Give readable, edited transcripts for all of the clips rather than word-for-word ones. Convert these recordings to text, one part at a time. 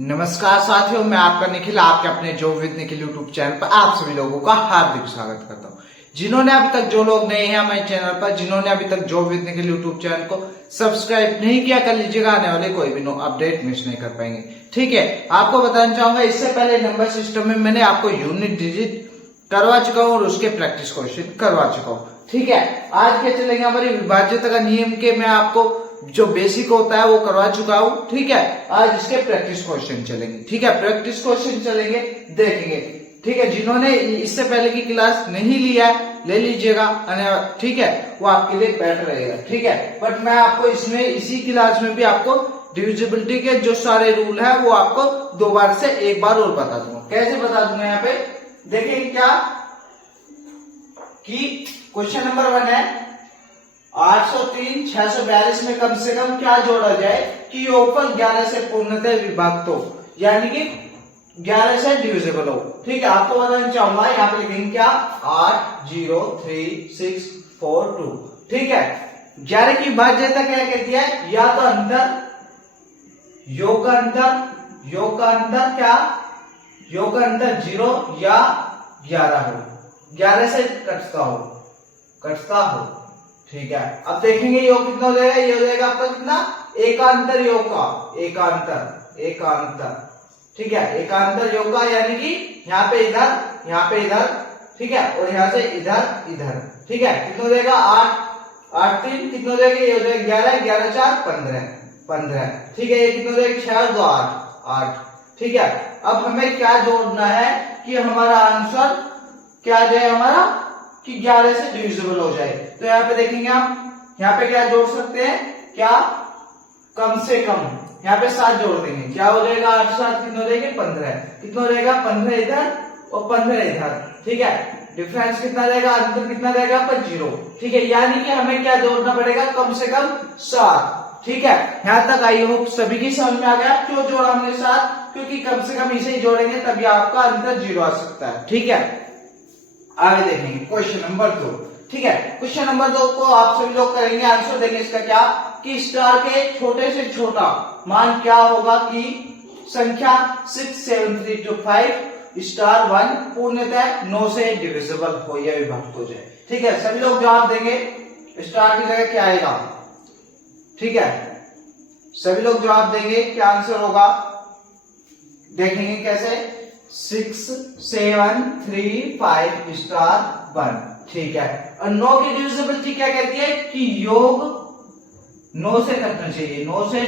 नमस्कार साथियों, मैं आपका निखिल आपके अपने job with Nikhil YouTube channel पर आप सभी लोगों का हार्दिक स्वागत करता हूं। जिन्होंने अभी तक जो लोग नए हैं हमारे चैनल पर, जिन्होंने अभी तक job with Nikhil YouTube channel को सब्सक्राइब नहीं किया, कर लीजिएगा। आने वाले कोई भी नो अपडेट मिस नहीं कर पाएंगे। ठीक है, आपको बताना चाहूंगा, इससे पहले नंबर सिस्टम में मैंने आपको यूनिट डिजिट करवा चुका हूँ और उसके प्रैक्टिस क्वेश्चन करवा चुका हूँ। ठीक है, आज के चलेंगे हमारी विभाज्यता का नियम के, मैं आपको जो बेसिक होता है वो करवा चुका हूँ। ठीक है, आज इसके प्रैक्टिस क्वेश्चन चलेंगे। ठीक है, प्रैक्टिस क्वेश्चन चलेंगे, देखेंगे। ठीक है, जिन्होंने इससे पहले की क्लास नहीं लिया है ले लीजिएगा। ठीक है, वो आपके लिए बेटर रहेगा। ठीक है, बट मैं आपको इसमें इसी क्लास में भी आपको डिविजिबिलिटी के जो सारे रूल है वो आपको दो बार से एक बार और बता दूंगा। कैसे बता दूंगा, यहाँ पे देखिए क्या कि क्वेश्चन नंबर 1 है 803 642 में कम से कम क्या जोड़ा जाए कि योगफल 11 से पूर्णतः विभाक्त हो, यानी कि 11 से डिविजिबल हो। ठीक है, आपको बताना चाहूंगा, यहाँ पे लिखेंगे क्या 8 0 3 6 4 2। ठीक है, 11 की विभाज्यता क्या कहती है, या तो अंतर योग का अंतर क्या योग का अंतर 0 या 11 हो, 11 से कटता हो। ठीक है, अब देखेंगे योग कितना हो जाएगा, ये हो जाएगा आपका कितना एकांतर योग का एकांतर। ठीक है, एकांतर योग का यानी कि यहाँ पे इधर। ठीक है, और यहाँ से इधर। ठीक है, कितना हो जाएगा 8 3 कितना हो जाएगा, ये हो जाएगा 11 11 4 15। ठीक है, ये कितना हो जाएगा 6 2 8। ठीक है, अब हमें क्या जोड़ना है कि हमारा आंसर क्या आ जाए हमारा कि 11 से डिविजिबल हो जाए। तो यहाँ पे देखेंगे हम, यहाँ पे क्या जोड़ सकते हैं, क्या कम से कम यहाँ पे 7 जोड़ देंगे, क्या हो जाएगा 8 7 कितना हो जाएगा 15। कितना हो जाएगा 15 इधर और 15 इधर। ठीक है, डिफरेंस कितना रहेगा, अंतर कितना रहेगा पर 0। ठीक है, यानी कि हमें क्या जोड़ना पड़ेगा, कम से कम 7। ठीक है, यहाँ तक आई होप सभी की समझ में आ गया क्यों जोड़ा हमने 7, क्योंकि कम से कम इसे ही जोड़ेंगे तभी आपका अंतर 0 आ सकता है। ठीक है, आगे देखेंगे क्वेश्चन नंबर 2। ठीक है, क्वेश्चन नंबर 2 को आप सभी लोग करेंगे, आंसर देंगे इसका क्या कि स्टार के छोटे से छोटा मान क्या होगा कि संख्या 6 7 3 2 5 स्टार 1 पूर्णतः 9 से डिविजिबल हो या विभक्त हो जाए। ठीक है, सभी लोग जवाब देंगे, स्टार की जगह क्या आएगा। ठीक है, सभी लोग जवाब देंगे, क्या आंसर होगा, देखेंगे कैसे 6 7 3 5 स्टार 1। ठीक है, और 9 की डिविजिबिलिटी क्या कहती है कि योग 9 से कटना चाहिए, 9 से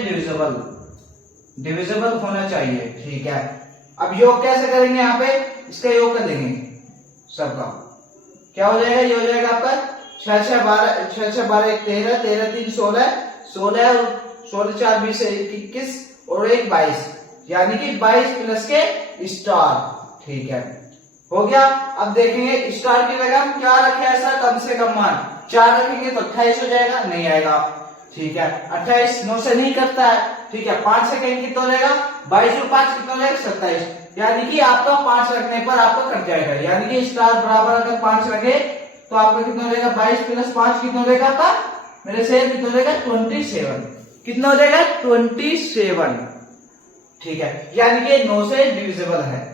डिविजिबल होना चाहिए। ठीक है, अब योग कैसे करेंगे, यहाँ पे इसका योग कर देंगे सबका, क्या हो जाएगा, ये हो जाएगा आपका 6 6 12 13 13 3 16 16 और 16 4 20 21 और 1 22, यानी कि 22 प्लस के स्टार। ठीक है, हो गया। अब देखेंगे स्टार की जगह हम क्या रखे, ऐसा कम से कम मान 4 रखेंगे तो 28 हो जाएगा, नहीं आएगा। ठीक है, 28 9 से नहीं करता है। ठीक है, 5 से कहीं कितना हो जाएगा, 22 और 5 कितना हो जाएगा 27, यानी कि आपका 5 रखने पर आपका कट जाएगा, यानी कि स्टार बराबर अगर 5 रखे तो आपका कितना हो जाएगा 22 प्लस 5 कितना हो जाएगा आपका, मेरे से कितना हो जाएगा 27। कितना हो जाएगा 27। ठीक है, यानी कि 9 से डिविजिबल है।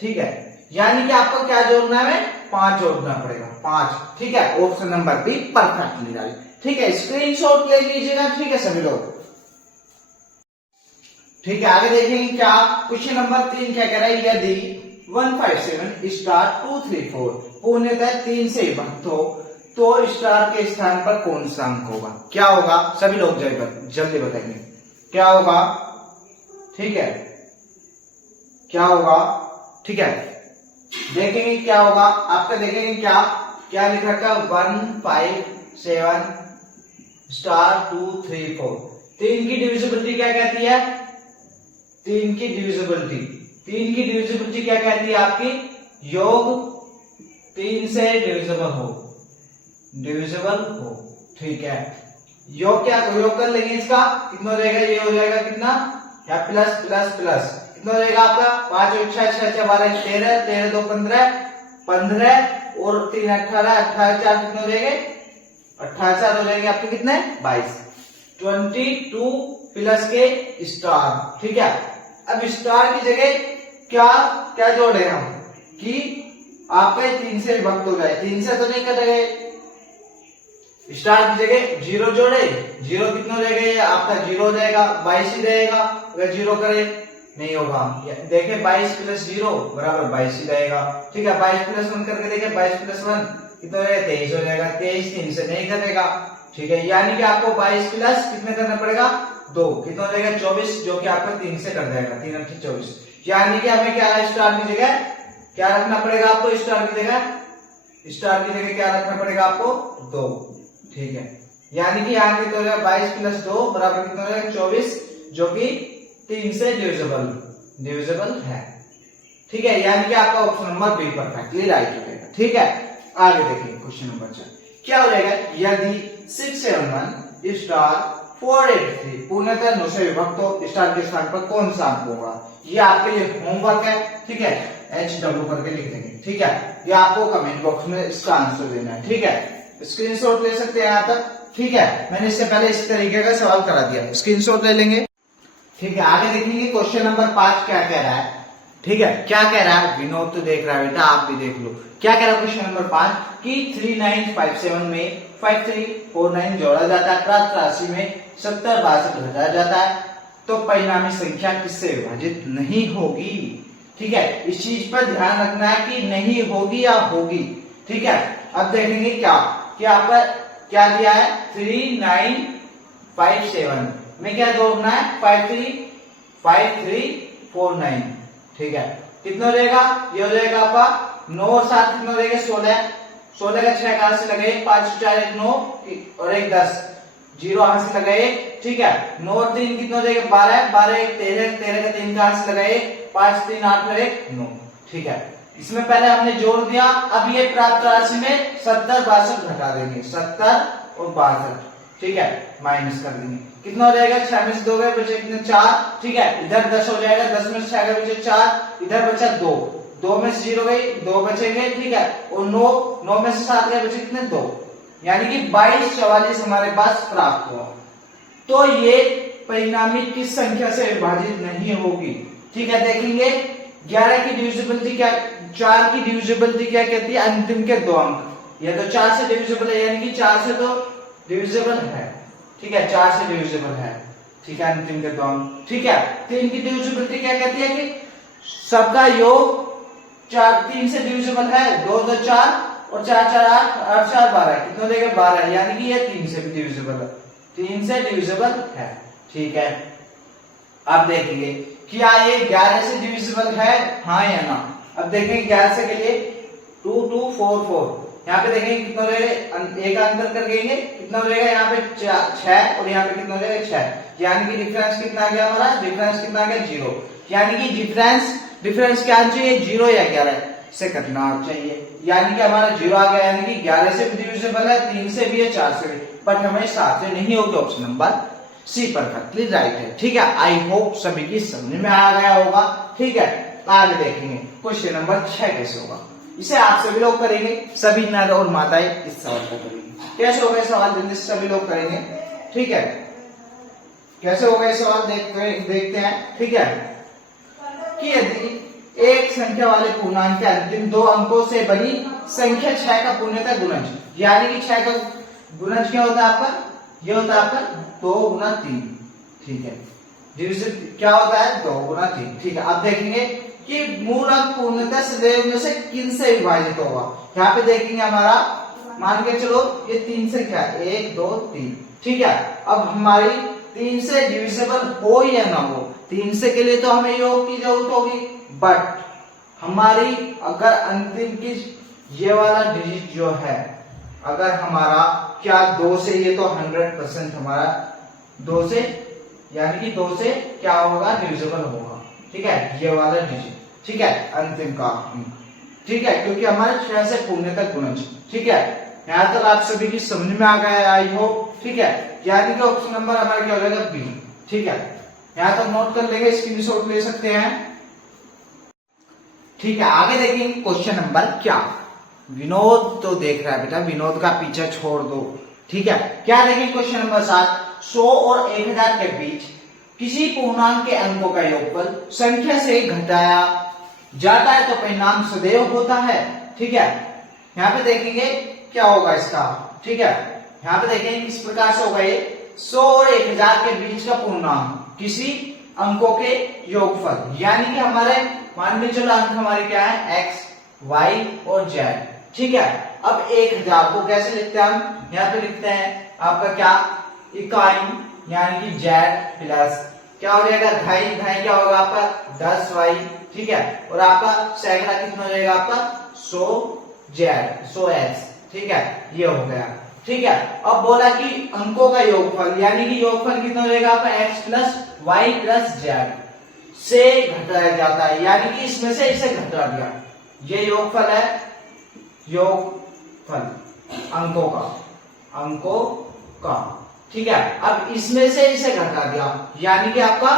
ठीक है, यानी कि आपको क्या जोड़ना है, 5 जोड़ना पड़ेगा 5। ठीक है, option number be perfectly right. ठीक है, स्क्रीनशॉट ले लीजिएगा। ठीक है सभी लोग, ठीक है, आगे देखेंगे क्या क्वेश्चन नंबर 3 क्या कह रहा है, यदि 157 स्टार 2 3 4 पूर्णतः 3 से विभक्त हो तो स्टार के स्थान पर कौन सा अंक होगा, क्या होगा, सभी लोग जल्दी बताएंगे क्या होगा। ठीक है, क्या होगा। ठीक है, देखेंगे क्या होगा आपका, देखेंगे क्या लिख रखा 157 स्टार 2 3 4। 3 की डिविजिबिलिटी क्या कहती है, 3 की डिविजिबिलिटी क्या कहती है आपकी, योग 3 से डिविजिबल हो। ठीक है, योग कर लेंगे, इसका कितना हो जाएगा, ये हो जाएगा कितना, या प्लस कितना हो जाएगा आपका 5 और 6 6 6 12 13 13 2 15 और 3 18 18 4 कितने हो जाएंगे 18 4 हो जाएंगे आपके कितने 22। 22 प्लस के स्टार, ठीक है। अब स्टार की जगह क्या क्या जोड़े हम कि आपका 3 से विभक्त हो जाए, 3 से तो नहीं कटेगा, स्टार की जगह 0 जोड़े, 0 कितना रहेगा आपका 0 हो जाएगा, 22 ही रहेगा, अगर 0 करे नहीं होगा। देखें 22 प्लस 0 बराबर 22 ही रहेगा, ठीक है। 22 प्लस 1 करके देखें, 22 प्लस 1 कितना रहेगा 23 हो जाएगा, 23 3 से नहीं कटेगा, ठीक है। यानी कि आपको 22 प्लस कितने करना पड़ेगा 2, कितना रहेगा 24, जो कि आपका 3 से कट जाएगा, 3 8 24। यानी कि हमें क्या है स्टार की जगह क्या रखना पड़ेगा आपको, स्टार की जगह क्या रखना पड़ेगा आपको 2, ठीक है। यानी कि यहाँ कितना रहेगा 22 प्लस 2 बराबर कितना रहेगा 24, जो कि 3 से डिविजिबल है, ठीक है। यानी कि आपका option number be perfectly right हो जाएगा, ठीक है। आगे देखिए क्वेश्चन नंबर 4 क्या हो जाएगा, यदि 671 स्टार 483 पूर्णतः 9 से विभक्त हो, स्टार के स्थान पर कौन सा अंक होगा। ये आपके लिए होमवर्क है, ठीक है, HW करके लिख देंगे, ठीक है। ये आपको कमेंट बॉक्स में इसका आंसर देना है, ठीक है। स्क्रीनशॉट ले सकते हैं यहाँ तक, ठीक है। मैंने इससे पहले इस तरीके का सवाल करा दिया, स्क्रीनशॉट ले लेंगे, ठीक है। आगे देखेंगे क्वेश्चन नंबर 5 क्या कह रहा है, ठीक है। क्या कह रहा है विनोद तो देख रहा है बेटा, आप भी देख लो क्या कह रहा है क्वेश्चन नंबर 5 कि 3957 में 5349 जोड़ा जाता है, प्राप्त राशि में 7062 घटाया जाता है, तो परिणामी संख्या किससे विभाजित नहीं होगी, ठीक है। इस चीज पर ध्यान रखना है कि नहीं होगी या होगी, ठीक है। अब देखेंगे क्या कि आपका क्या दिया है 3957 में क्या जोड़ना है 5349, ठीक है। कितना रहेगा, ये हो जाएगा आपका 9 और 7 कितना रहेगा 16, 16 का 6 कहां से लगाए 5 4 1 9 और 1 10, 0 कहां से लगाए, ठीक है। 9 और 3 कितना हो जाएगा 12, 12 1 13, 13 का 3 कहां से लगाए 5 3 8 और 1 9, ठीक है। इसमें पहले हमने जोड़ दिया, अब ये प्राप्त राशि में 70 62 घटा देंगे, 70 और 62, ठीक है, माइनस कर देंगे, कितना हो जाएगा 6 में से 2 गए बचे कितने 4, ठीक है। इधर 10 हो जाएगा, 10 में से 6 गए बचे 4, इधर बचा 2, 2 में से 0 गई 2 बचेंगे, ठीक है। और 9 में से 7 गए बचे कितने 2, यानी कि 22 44 हमारे पास प्राप्त हुआ। तो ये परिणामी किस संख्या से विभाजित नहीं होगी, ठीक है। देखेंगे 11 की डिविजिबिलिटी क्या, 4 की डिविजिबिलिटी क्या कहती है, अंतिम के 2 अंक, ये तो 4 से डिविजिबल है, यानी कि 4 से तो डिविजिबल है, ठीक है, 4 से डिविजिबल है, ठीक है, अंतिम के 2 अंक, ठीक है। 3 की डिविजिबिलिटी क्या कहती है कि सबका योग 3 से डिविजिबल है, 2 2 4 और 4 4 8 8 4 12, कितना देगा 12, यानी कि ये 3 से भी डिविजिबल है, 3 से डिविजिबल है, ठीक है। अब देखेंगे क्या ये 11 से डिविजिबल है, हाँ या ना। अब देखेंगे 11 से के लिए 2 2 4 4, यहाँ पे देखेंगे कितना रहेगा, एक अंतर कर देंगे, कितना रहेगा यहाँ पे 6 और यहाँ पे कितना रहेगा 6, यानी कि डिफरेंस कितना आ गया हमारा, डिफरेंस कितना आ गया 0, यानी कि डिफरेंस क्या चाहिए 0 या 11 से कटना चाहिए, यानी कि हमारा 0 आ गया, यानी कि 11 से भी डिविजिबल है, 3 से भी है, 4 से भी, बट हमें 7 से नहीं होगी, option number C perfectly right है, ठीक है। आई होप सभी की समझ में आ गया होगा, ठीक है। आगे देखेंगे क्वेश्चन नंबर 6 कैसे होगा, इसे आप सभी लोग करेंगे, सभी नर और माताएं इस सवाल को करेंगे। कैसे होगा ये सवाल, जल्दी से सभी लोग करेंगे, ठीक है। कैसे होगा ये सवाल देखते हैं, ठीक है। कि यदि एक संख्या वाले पूर्णांक के अंतिम 2 अंकों से बनी संख्या 6 का पूर्णतः गुणज, यानी कि 6 का गुणज क्या होता है आपका, ये होता है आपका 2 गुना 3, ठीक है। डिविजन क्या होता है 2 गुना 3, ठीक है। अब देखेंगे कि मूल अंक पूर्णतः सदैव में से किन से विभाजित होगा, यहाँ पे देखेंगे हमारा मान के चलो ये 3 संख्या 1 2 3, ठीक है। अब हमारी 3 से डिविजिबल हो या ना हो, 3 से के लिए तो हमें योग की जरूरत होगी, बट हमारी अगर अंतिम की ये वाला डिजिट जो है, अगर हमारा क्या 2 से, ये तो 100% हमारा 2 से, यानी कि 2 से क्या होगा डिविजिबल होगा, ठीक है, ये वाला डिजिट, ठीक है, अंतिम का, ठीक है, क्योंकि हमारे 6 से पूर्णतः गुणज, ठीक है। यहाँ तक आप सभी की समझ में आ गया आई होप, ठीक है। यानी कि ऑप्शन नंबर हमारा क्या हो जाएगा बी, ठीक है। यहाँ तक नोट कर लेंगे, स्क्रीनशॉट ले सकते हैं, ठीक है। आगे देखेंगे क्वेश्चन नंबर क्या, विनोद तो देख रहा है बेटा, विनोद का पीछा छोड़ दो, ठीक है। क्या देखेंगे क्वेश्चन नंबर 7, 100 और 1000 के बीच किसी पूर्णांक के अंकों का योगफल संख्या से घटाया जाता है तो परिणाम सदैव होता है। ठीक है, यहाँ पे देखेंगे क्या होगा इसका। ठीक है, यहाँ पे देखेंगे किस प्रकार से होगा ये 100 और 1000 के बीच का पूर्णांक किसी अंकों के योगफल, यानी कि हमारे मान के चलो अंक हमारे क्या है x, y और z। ठीक है, अब 1000 को कैसे लिखते हैं हम, यहाँ पे लिखते हैं आपका क्या इकाई यानी कि z प्लस क्या हो जाएगा ढाई, ढाई क्या होगा आपका 10y। ठीक है, और आपका सैकड़ा कितना हो जाएगा आपका 100x। ठीक है, ये हो गया। ठीक है, अब बोला कि अंकों का योगफल यानी कि योगफल कितना हो जाएगा आपका x plus Y plus Z से घटाया जाता है, यानी कि इसमें से इसे घटा दिया। ये योगफल है, योगफल अंकों का। ठीक है, अब इसमें से इसे घटा दिया यानी कि आपका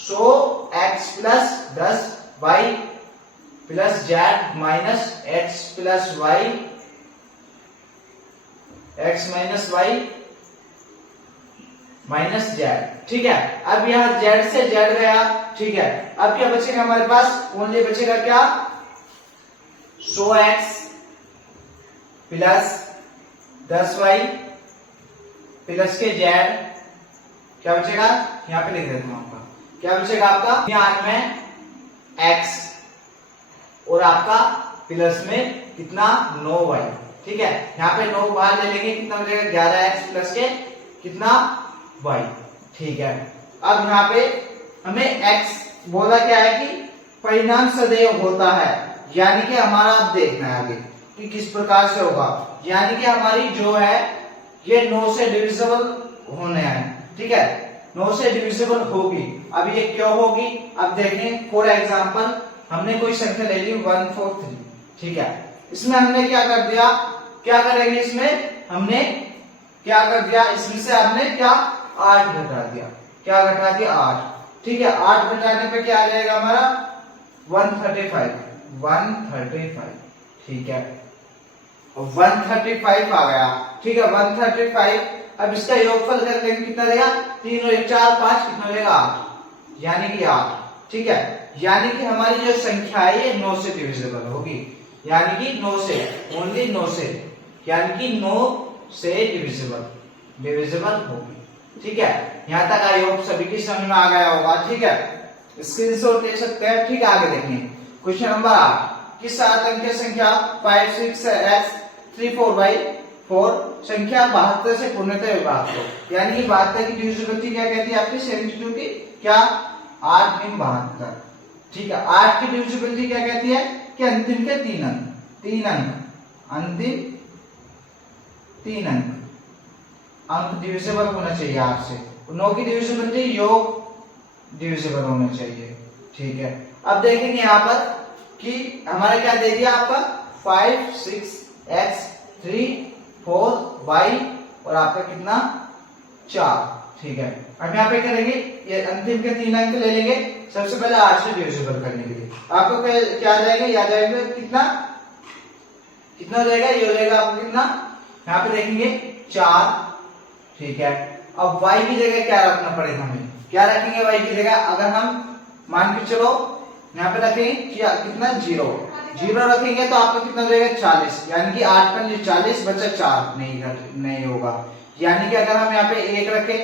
100x plus 10y plus Z minus x plus Y x minus Y minus Z. ठीक है, अब यहां z से z गया। ठीक है, अब क्या बचेगा हमारे पास, ओनली बचेगा क्या 100x प्लस 10y प्लस के z। क्या बचेगा, यहां पे लिख देता हूं आपका, क्या बचेगा आपका 99x और आपका प्लस में कितना 9y। ठीक है, यहाँ पे 9 बाहर ले लेंगे, कितना बचेगा 11x प्लस के कितना y। ठीक है, अब यहाँ पे हमें x बोला क्या है कि परिणाम सदैव होता है, यानी कि हमारा अब देखना है आगे कि किस प्रकार से होगा, यानी कि हमारी जो है ये 9 से डिविजिबल होने हैं। ठीक है, 9 से डिविजिबल होगी। अब ये क्यों होगी, अब देखें फॉर एग्जांपल हमने कोई संख्या ले ली 143। ठीक है, इसमें हमने क्या कर दिया, क्या करेंगे इसमें हमने क्या कर दिया, इसमें से हमने क्या 8 घटा दिया। क्या घटा दिया 8। ठीक है, 8 घटाने पे क्या आ जाएगा हमारा 135। ठीक है, 135 आ गया। ठीक है, 135। अब इसका योगफल कर लेंगे, कितना रहेगा 3 और 1 4 5 कितना रहेगा 8, यानी कि 8। ठीक है, यानी कि हमारी जो संख्या है ये 9 से डिविजिबल होगी, यानी कि 9 से, ओनली 9 से, यानी कि 9 से डिविजिबल होगी। ठीक है, यहाँ तक आई होप सभी की समझ में आ गया होगा। ठीक है, स्क्रीनशॉट ले सकते हैं। ठीक है, आगे देखेंगे क्वेश्चन नंबर 8। किस 7 अंकीय संख्या 5 6x 3 4 संख्या 72 से पूर्णतः विभाज्य हो, यानी कि 72 की डिविजिबिलिटी क्या कहती है आपकी 72 की क्या 8 × 72। ठीक है, 8 की डिविजिबिलिटी क्या कहती है कि अंतिम के 3 अंक डिविजिबल होना चाहिए 8 से। 9 की डिविजिबिलिटी योग डिविजिबल होना चाहिए। ठीक है, अब देखेंगे यहाँ पर कि हमारा क्या दे दिया आपका 5 6x 3 4y और आपका कितना 4। ठीक है, अब यहाँ पे करेंगे ये अंतिम के 3 अंक ले लेंगे, सबसे पहले 8 से डिविजिबल करने के लिए आपको क्या आ जाएगा, याद आएगा कितना हो जाएगा, ये हो जाएगा आपको कितना, यहाँ पे देखेंगे 4। ठीक है, अब y की जगह क्या रखना पड़ेगा हमें, क्या रखेंगे y की जगह, अगर हम मान के चलो यहाँ पे रखेंगे कितना 0 रखेंगे तो आपका कितना हो जाएगा 40, यानी कि 8 × 40 बचा 4 नहीं होगा, यानी कि अगर हम यहाँ पे 1 रखें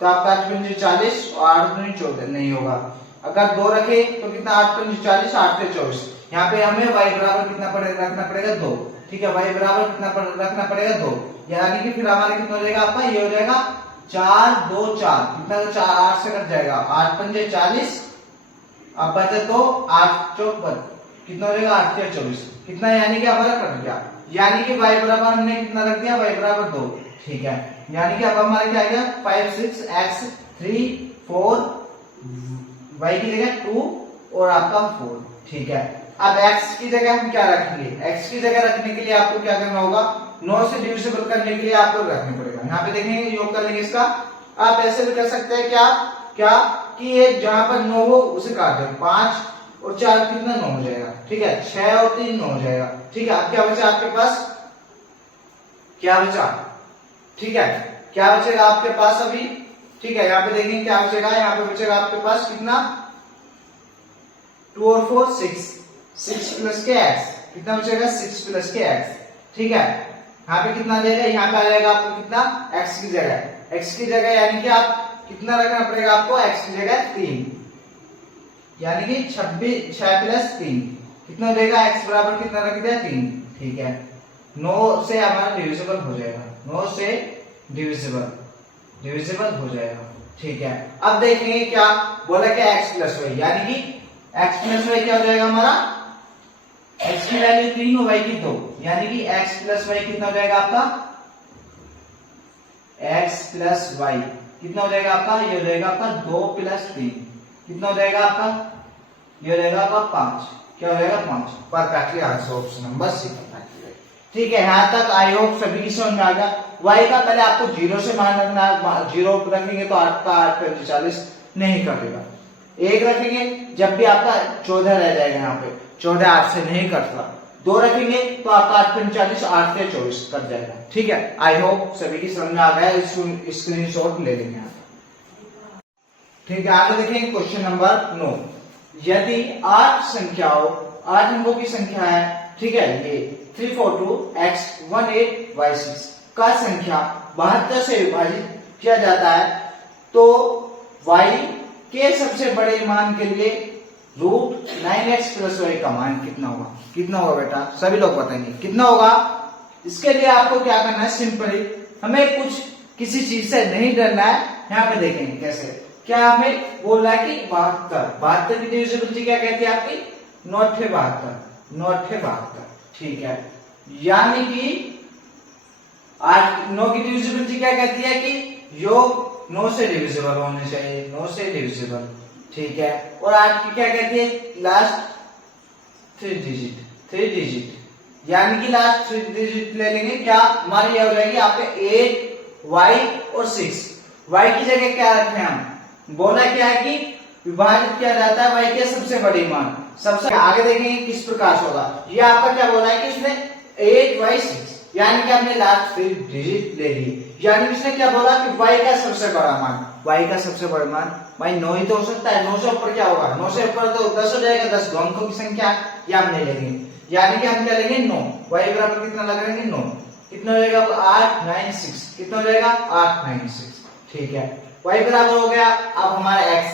तो आपका 8 × 40 और 8 × 14 नहीं होगा। अगर 2 रखे तो कितना 8 × 40 8 × 24, यहाँ पे हमें y बराबर कितना रखना पड़ेगा 2। ठीक है, y बराबर कितना रखना पड़ेगा 2, यानी कि फिर हमारे कितना हो जाएगा आपका, ये हो जाएगा 4 2 4 कितना, तो 4 8 से कट जाएगा, 8 × 40 अब बचे तो 8 चौक कितना हो जाएगा 8 × 24 कितना, यानी कि हमारा कट गया, यानी कि y बराबर हमने कितना रख दिया, y बराबर 2। ठीक है, यानी कि अब हमारा क्या आ गया 5 6x 3 4 y की जगह 2 और आपका 4। ठीक है, अब x की जगह हम क्या रखेंगे, x की जगह रखने के लिए आपको क्या करना होगा, 9 से डिविजिबल करने के लिए आपको रखना पड़ेगा। यहाँ पे देखेंगे योग कर लेंगे इसका, आप ऐसे भी कर सकते हैं क्या कि ये जहां पर 9 हो उसे काट दें, 5 और 4 कितना 9 हो जाएगा। ठीक है, 6 और 3 9 हो जाएगा। ठीक है, अब क्या बचा आपके पास, क्या बचा, ठीक है क्या बचेगा आपके पास अभी ठीक है, यहाँ पे देखेंगे क्या बचेगा, यहाँ पे बचेगा आपके पास कितना 2 और 4 6 प्लस के एक्स, कितना बचेगा 6 प्लस के एक्स। ठीक है, यहाँ पे कितना देगा, यहाँ पे आ जाएगा आपको कितना x की जगह यानी कि आप कितना रखना पड़ेगा आपको, x की जगह 3 यानी कि 26 6 प्लस 3 कितना देगा, x बराबर कितना रख दिया 3। ठीक है, 9 से हमारा डिविजिबल हो जाएगा, 9 से डिविजिबल हो जाएगा। ठीक है, अब देखेंगे क्या बोला, क्या x प्लस वाई यानी कि x प्लस वाई क्या हो जाएगा हमारा, x की वैल्यू 3 और y की 2 यानी कि x प्लस वाई कितना हो जाएगा आपका, x प्लस वाई कितना हो जाएगा आपका, ये हो जाएगा आपका 2 प्लस 3 कितना हो जाएगा आपका, ये हो जाएगा आपका 5, क्या हो जाएगा 5। Perfectly answer option number C. ठीक है, यहाँ तक आई होप सभी की समझ में आ गया। y का पहले आपको 0 से मान रखना है, 0 रखेंगे तो 8 का 8 पे 40 नहीं कटेगा, 1 रखेंगे जब भी आपका 14 रह जाएगा, यहाँ पे 14 8 से नहीं कटता, 2 रखेंगे तो आपका 8 पे 40 8 से 24 कट जाएगा। ठीक है, आई होप सभी की समझ में आ गया, स्क्रीनशॉट ले लेंगे आप। ठीक है, आगे देखेंगे क्वेश्चन नंबर 9। यदि 8 संख्याओं 8 अंकों की संख्या है, ठीक है, ये 342 x 18 y 6 का संख्या 72 से विभाजित किया जाता है, तो y के सबसे बड़े मान के लिए रूट 9x प्लस वाई का मान कितना होगा, कितना होगा बेटा, सभी लोग बताएंगे कितना होगा। इसके लिए आपको क्या करना है, सिंपली हमें कुछ किसी चीज से नहीं डरना है। यहाँ पे देखेंगे कैसे, क्या हमें बोल रहा है कि 72 की डिविजिबिलिटी क्या कहती है आपकी, 9 ठीक है, यानी कि 9 की डिविजिबिलिटी क्या कहती है कि योग 9 से डिविजिबल होने चाहिए, 9 से डिविजिबल। ठीक है, और 8 की क्या कहती है, लास्ट 3 डिजिट यानी कि लास्ट 3 डिजिट ले लेंगे, क्या हमारी ये हो जाएगी आपके 8 y और 6। y की जगह क्या रखें हम, बोला क्या है कि विभाजित किया जाता है y के सबसे बड़ी मान। सबसे आगे देखेंगे किस प्रकार से होगा, ये आपका क्या बोला है कि इसने 8y6 यानी कि हमने लास्ट 3 डिजिट ले ली, यानी इसने क्या बोला कि y का सबसे बड़ा मान, y का सबसे बड़ा मान भाई 9 ही तो हो सकता है, 9 से ऊपर क्या होगा, 9 से ऊपर तो 10 हो जाएगा, 10 दो अंकों की संख्या, ये हम नहीं लेंगे, यानी कि हम क्या लेंगे 9, y बराबर कितना लगाएंगे 9, कितना हो जाएगा 8 9 6 कितना हो जाएगा 8 9 6। ठीक है, y बराबर हो गया, अब हमारा x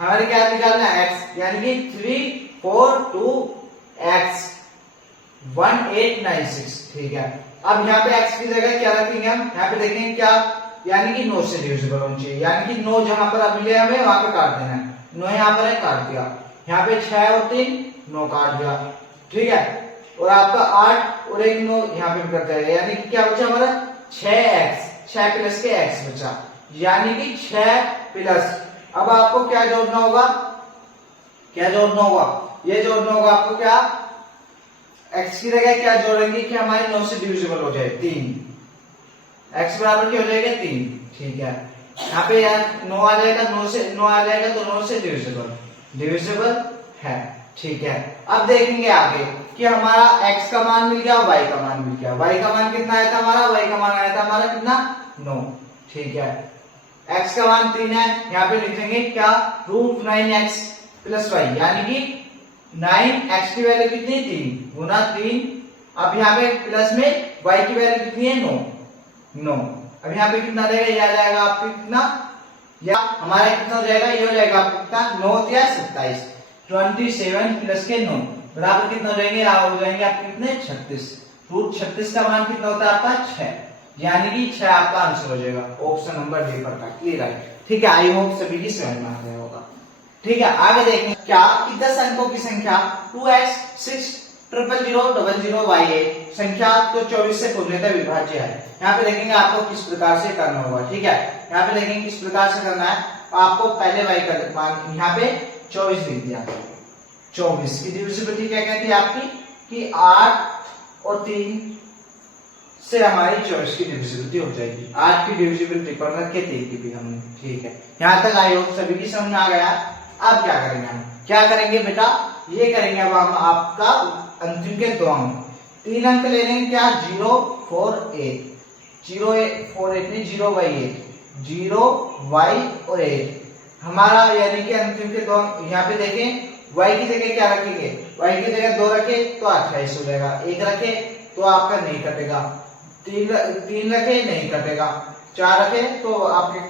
हमारे क्या निकालना है, x यानी कि 3 4 2 x 1896। ठीक है, अब यहाँ पे x की जगह क्या रखेंगे हम, यहाँ पे देखेंगे क्या, यानी कि 9 से डिविजिबल होनी चाहिए, यानी कि 9 जहां पर अब मिले हमें वहां पे काट देना है, 9 यहाँ पर है काट दिया, यहाँ पे 6 और 3 9 काट दिया। ठीक है, और आपका 8 और 1 9 यहाँ पे भी कट जाएगा, यानी कि क्या बचा हमारा 6x 6 प्लस के x बचा, यानी कि 6 प्लस, अब आपको क्या जोड़ना होगा, क्या जोड़ना होगा, ये जोड़ना होगा आपको, क्या x की जगह क्या जोड़ेंगे कि हमारे 9 से डिविजिबल हो जाए 3, x बराबर क्या हो जाएगा 3। ठीक है, यहाँ पे यार 9 आ जाएगा, 9 आ जाएगा तो 9 से डिविजिबल है। ठीक है, अब देखेंगे आगे कि हमारा x का मान मिल गया, y का मान मिल गया, y का मान कितना आया था हमारा, y का मान आया था हमारा कितना 9। ठीक है, x का मान 3 है, यहाँ पे लिखेंगे क्या रूट 9x प्लस वाई, यानी कि 9x की वैल्यू कितनी 3 गुना 3, अब यहाँ पे प्लस में y की वैल्यू कितनी है 9। अब यहाँ पे कितना देगा, ये आ जाएगा आपको कितना, या हमारा कितना हो जाएगा, ये हो जाएगा आपको कितना 9 या 27, 27 प्लस के 9 बराबर कितना हो जाएंगे, हो जाएंगे आपके कितने 36। रूट 36 का मान कितना होता है आपका 6, यानी कि 6 आपका आंसर हो जाएगा, ऑप्शन नंबर डी पर का क्लियर है। ठीक है, आई होप सभी की समझ में आ गया होगा। ठीक है, आगे देखें क्या कि 10 अंकों की संख्या 2x 6 000 000y8 संख्या तो 24 से पूर्णतः विभाज्य है। यहाँ पे देखेंगे आपको किस प्रकार से करना होगा। ठीक है, यहाँ पे देखेंगे किस प्रकार से करना है, आपको पहले y का मान यहाँ पे 24 लिख दिया, 24 की डिविजिबिलिटी क्या कहती है आपकी कि 8 और 3 से हमारी 24 की डिविजिबिलिटी हो जाएगी, 8 की डिविजिबिलिटी पर रख के 3 की भी हमने। ठीक है, यहाँ तक आई होप सभी की समझ में आ गया। अब क्या करेंगे हम, क्या करेंगे बेटा, ये करेंगे अब हम आपका अंतिम के 2 अंक 3 अंक ले लेंगे, क्या 0 4 8 0 4 8 नहीं 0 by 8 0 y और 8 हमारा यानी कि अंतिम के दो यहाँ पे देखें y की जगह क्या रखेंगे, y की जगह 2 रखे तो 28 हो जाएगा, 1 रखे तो आपका नहीं कटेगा, 3 रखे नहीं कटेगा, 4 रखे तो आपके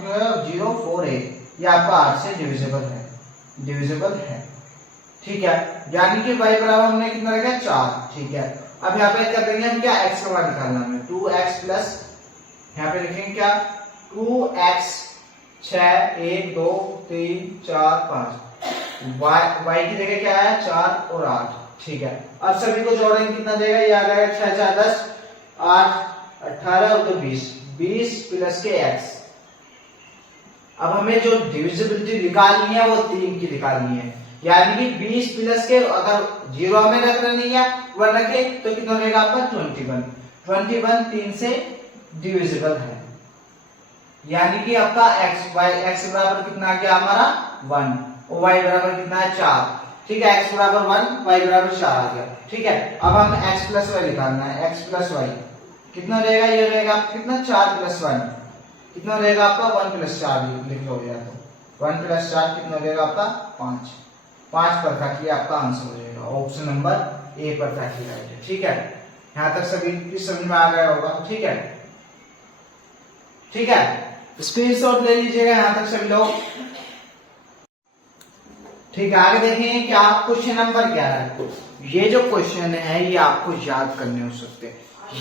0 4 8 ये आपका 8 से डिविजिबल है। ठीक है, यानी कि y बराबर हमने कितना रखा 4। ठीक है, अब यहाँ पे कर देंगे हम क्या, x का मान निकालना है 2x प्लस यहाँ पे लिखेंगे क्या 2x 6 1 2 3 4 5 y की जगह क्या है 4 और 8। ठीक है, अब सभी को जोड़ेंगे कितना देगा, ये आ जाएगा 6 4 10 8 18 और 2 20 प्लस के x। अब हमें जो डिविजिबिलिटी निकालनी है वो 3 की निकालनी है, यानी कि 20 प्लस के अगर 0 हमें रखना नहीं है 1 रखे तो कितना रहेगा आपका 21 3 से डिविजिबल है, यानी कि आपका x बराबर कितना आ गया हमारा 1 और y बराबर कितना है 4। ठीक है, x बराबर 1 y बराबर 4 आ गया। ठीक है, अब हम x प्लस y निकालना है, x प्लस y कितना रहेगा, ये रहेगा कितना 4 प्लस 1 कितना रहेगा आपका 1 प्लस 4 लिख लो या तो 1 प्लस 4 कितना रहेगा आपका 5 परफेक्टली आपका आंसर हो जाएगा, option number A perfectly right है। ठीक है, यहाँ तक सभी की समझ में आ गया होगा। ठीक है, ठीक है, स्क्रीनशॉट ले लीजिएगा यहाँ तक सभी लोग। ठीक है, आगे देखें क्या क्वेश्चन नंबर 11। ये जो क्वेश्चन है ये आपको याद करने हो सकते हैं,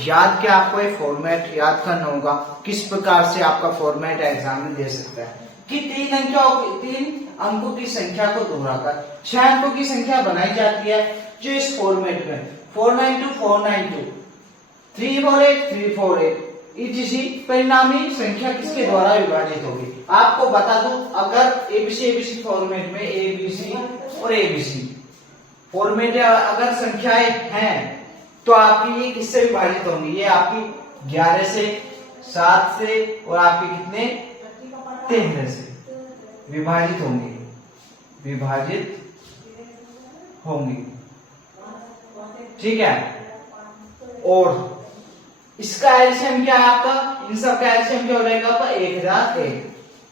याद क्या आपको एक फॉर्मेट याद करना होगा, किस प्रकार से आपका फॉर्मेट एग्जाम में दे सकता है कि 3 अंकों की संख्या को दोहराकर 6 अंकों की संख्या बनाई जाती है, जो इस फॉर्मेट में 492 492 348 348 इसी परिणामी संख्या किसके द्वारा विभाजित होगी। आपको बता दूं, अगर एबीसी फॉर्मेट में एबीसी और एबीसी फॉर्मेट अगर संख्याएं हैं तो आपकी ये किससे विभाजित होंगी, ये आपकी 11 से 7 से और आपकी कितने 13 से विभाजित होंगी। ठीक है, और इसका एलसीएम क्या है आपका, इन सब का एलसीएम क्या हो जाएगा आपका 1001।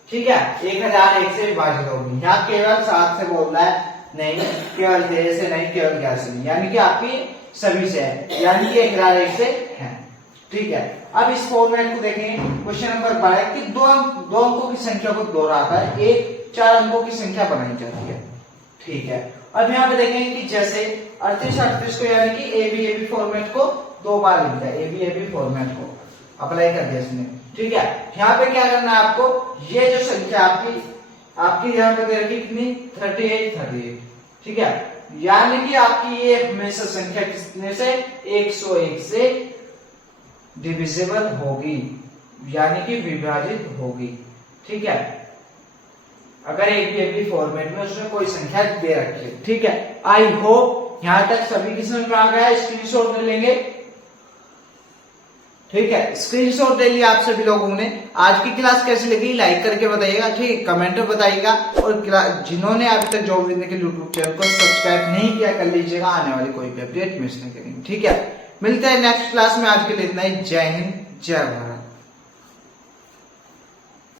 ठीक है, 1001 से विभाजित होगी, यहाँ केवल 7 से बोल रहा है नहीं, केवल 13 से नहीं, केवल 11 से नहीं, यानी कि आपकी सभी से है, यानी कि 1001 से है। ठीक है, अब इस फॉर्मेट को देखें, क्वेश्चन नंबर 12 कि दो अंकों की संख्या को दोहराकर 4 अंकों की संख्या बनाई जाती है। ठीक है, अब यहाँ पे देखें कि जैसे 38 को यानी कि एबी फॉर्मेट को 2 बार लिखता है, एबी फॉर्मेट को अप्लाई कर दिया इसने। ठीक है, यहाँ पे क्या करना है आपको, ये जो संख्या आपकी यहाँ पे दे रखी कितनी 38। ठीक है, यानी कि आपकी ये हमेशा संख्या कितने से 101 से डिविजिबल होगी, यानी कि विभाजित होगी। ठीक है, अगर एबी फॉर्मेट में उसमें कोई संख्या दे रखी है। ठीक है, आई होप यहां तक सभी की समझ में आ गया, स्क्रीनशॉट ले लेंगे। ठीक है, स्क्रीनशॉट ले लिया आप सभी लोगों ने। आज की क्लास कैसी लगी लाइक करके बताइएगा, ठीक है, कमेंट में बताइएगा, और जिन्होंने अभी तक जॉब विद के यूट्यूब चैनल को सब्सक्राइब नहीं किया कर लीजिएगा, आने वाली कोई भी अपडेट मिस नहीं करेंगे। ठीक है, मिलते हैं नेक्स्ट क्लास में, आज के लिए इतना ही। जय हिंद, जय भारत।